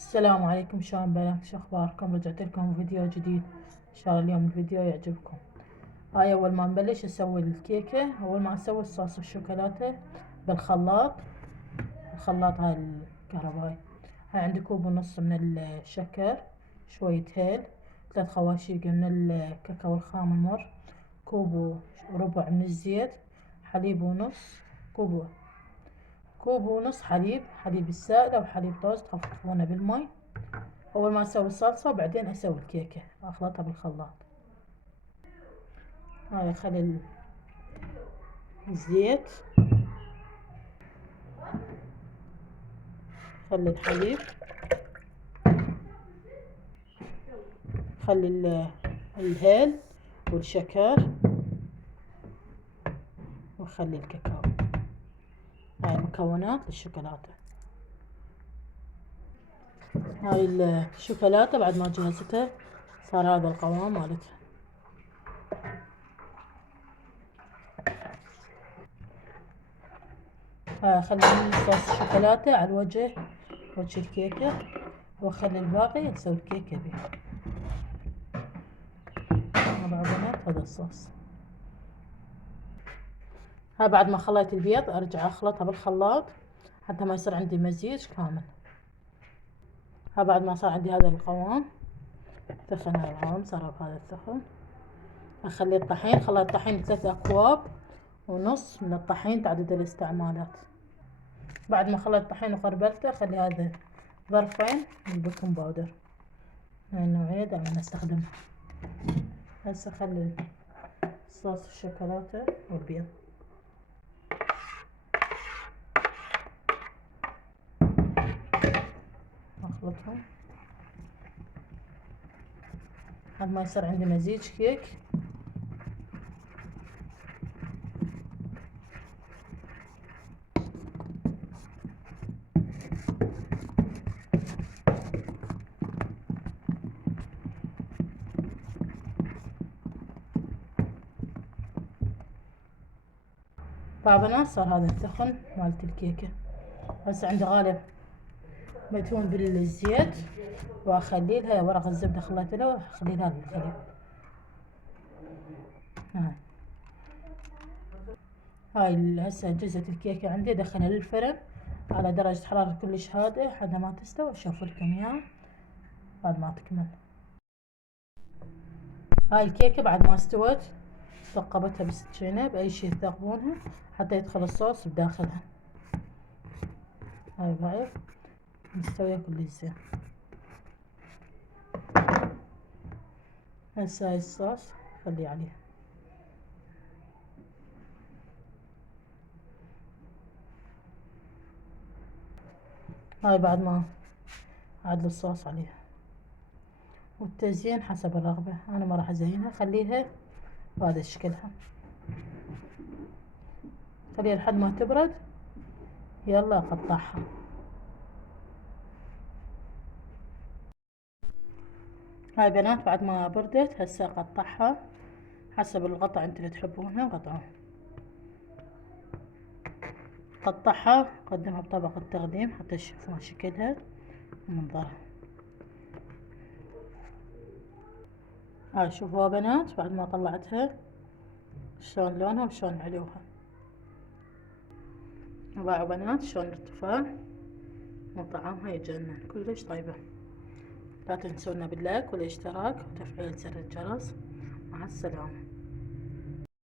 السلام عليكم، شلون بنات؟ شو اخباركم؟ رجعت لكم فيديو جديد. ان شاء الله اليوم الفيديو يعجبكم. هاي اول ما نبلش اسوي الكيكه. اول ما اسوي الصوص الشوكولاته بالخلاط. الخلاط هاي الكهربائي. هاي عندي كوب ونص من الشكر، شويه هيل، 3 خواشيق من الكاكاو الخام المر، كوب وربع من الزيت، حليب ونص، كوب ونص حليب السائل او حليب طوز تخففونه بالماء. اول ما اسوي الصلصه وبعدين اسوي الكيكه اخلطها بالخلاط. هاي اخلي الزيت، خلي الحليب، خلي الهيل والشكر، وخلي الكاكاو. هاي المكونات للشوكولاته. هاي الشوكولاته بعد ما جهزتها صار هذا القوام مالتها. هاي اخلي من صوص الشوكولاته على وجه الكيكه، واخلي الباقي اسوي الكيكه به. مع بنات هذا الصوص. هاي بعد ما خليت البيض ارجع اخلطها بالخلاط حتى ما يصير عندي مزيج كامل. ها بعد ما صار عندي هذا القوام، ثخن هذا القوام، صار بهذا الثخن. اخلي الطحين، خليت الطحين 3 اكواب ونص من الطحين تعدد الاستعمالات. بعد ما خليت الطحين وقربلته اخلي هذا ظرفين من البيكنج باودر. هاي النوعية دائما استخدمها. هسه اخلي صوص الشوكولاتة والبيض. اخلطهم لحد ما يصير عندي مزيج كيك. طابنا صار هذا الثخن مالت الكيكة. هسه عندي غالب مدهون بالزيت، واخلي لها ورق الزبدة خليت له واخلي لها بالخليط. هاي هسه جزت الكيكة عندي، ادخلها للفرن على درجة حرارة كلش هادئة لحد ما تستوي. اشوف لكم اياها بعد ما تكمل. هاي الكيكة بعد ما استوت ثقبتها بالسكينة بأي شي تثقبونها حتى يدخل الصوص بداخلها. هاي بعد مستوية كلش زين. هسه هاي الصوص خليه عليها. هاي بعد ما عدل الصوص عليها. والتزيين حسب الرغبة، انا ما راح ازينها، خليها بهذا شكلها. خليها لحد ما تبرد، يلا اقطعها. هاي بنات بعد ما بردت هسه اقطعها حسب القطع انت اللي تحبونها قطعوها. قطعها قدمها بطبق التقديم حتى تشوفون شكلها ومنظرها. هاي شوفوها بنات بعد ما طلعتها شلون لونها وشلون علوها. باعوا بنات شلون ارتفاع وطعمها يجنن كلش طيبة. لا تنسونا باللايك والاشتراك وتفعيل زر الجرس. مع السلامة.